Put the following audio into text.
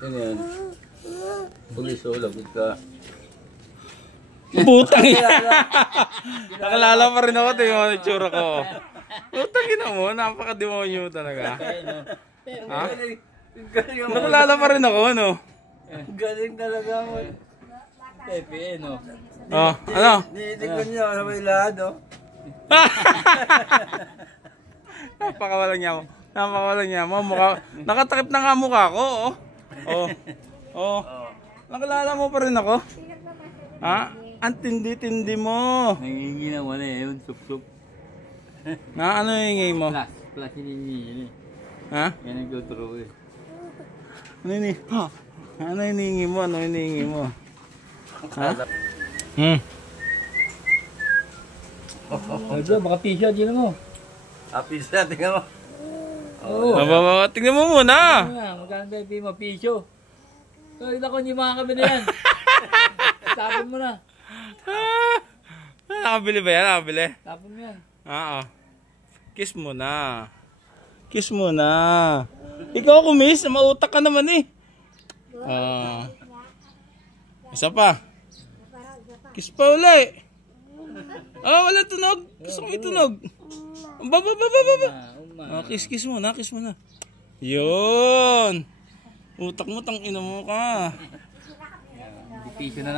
Yan yan. Pulis o, lagot ka. Butang yan. Nakalala pa rin ako. Tingnan mo yung tsura ko. Butang ina mo. Napaka-demonyo talaga. Ha? Nakalala pa rin ako, no? Galing talaga mo. Pepe, no? Oh, ano? Niitikon niya sa may lahat, no? Napakawalang niya mo. Napakawalang niya mo. Nakatakip na nga mukha ko, oh. Oh. Oh. Nakalala mo pa rin ako? Ha? Ang tindi-tindi mo. Nangingi na wala eh, yun, sup-sup. Na ano yung hingay mo? Plus hiningi yun eh. Ha? Yan ang go-through eh. Ano yun? Ano hinihingi mo? Ano hinihingi mo? Ha? Ojo, baka pisyo, dito mo. Pisyo, tingnan mo. Oo. Tingnan mo muna. Magkano ba yung mo, pisyo? Ito ko, hindi makakabili yan. Tapon mo na. Nakabili ba yan? Nakabili? Tapon mo yan. Oo. Kiss mo na. Kiss mo na. Ikaw kumis, mautak ka naman eh. Isa pa. Kiss pa uli. Wala tunog. Gusto kong itunog. Baba. Kiss mo na, kiss mo na. Yun. Utak mo, tang ina mo ka. Pisyo na